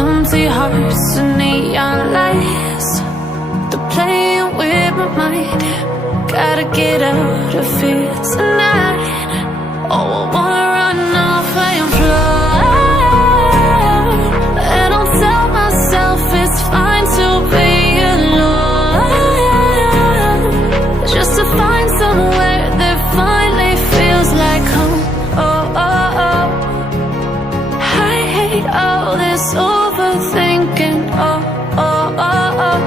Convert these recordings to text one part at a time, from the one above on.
empty hearts and neon lights. They're playing with my mind. Gotta get out of here tonight. Oh, I wanna run off and fly. And I'll tell myself it's fine to be alone, just to find somewhere that finally feels like home. Oh, oh, oh. I hate all this overthinking. Oh, oh, oh, oh.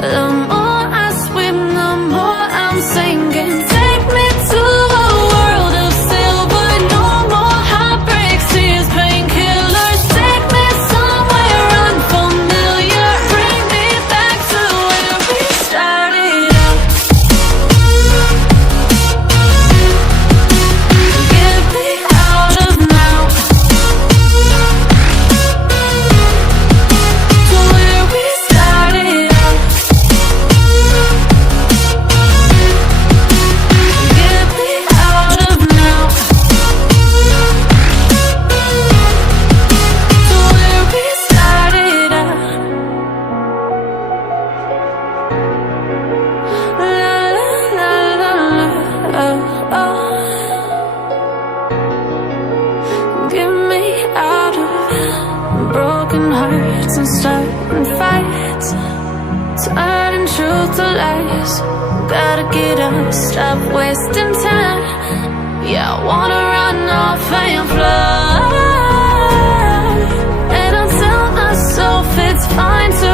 The more I swim, the more I'm sinking. Take me to a world of silver. No more heartbreaks, tears, painkillers. Take me somewhere unfamiliar. Bring me back to where we started out. Get me out of now, to where we started out. Get me out of now, to where we started out. La la la la, oh, oh. Get me out of broken hearts and starting fights, turning truth to lies. Gotta get up, stop wasting time. Yeah, I wanna run off and fly. And I'll tell myself it's fine to